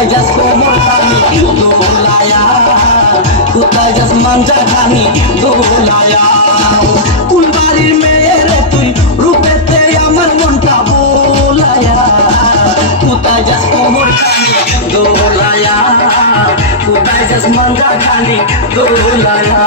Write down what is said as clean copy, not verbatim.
কোথায় যাস কোমর খানি দোলায়া, কোথায় যাস মাঞ্জা খানি দোলায়া। ফুলবাড়ির মেয়ে রে তুই রূপেতে আমার মনটা বোলায়া, কোথায় যাস কোমর খানি দোলায়া, কোথায় যাস মাঞ্জা খানি দোলায়া।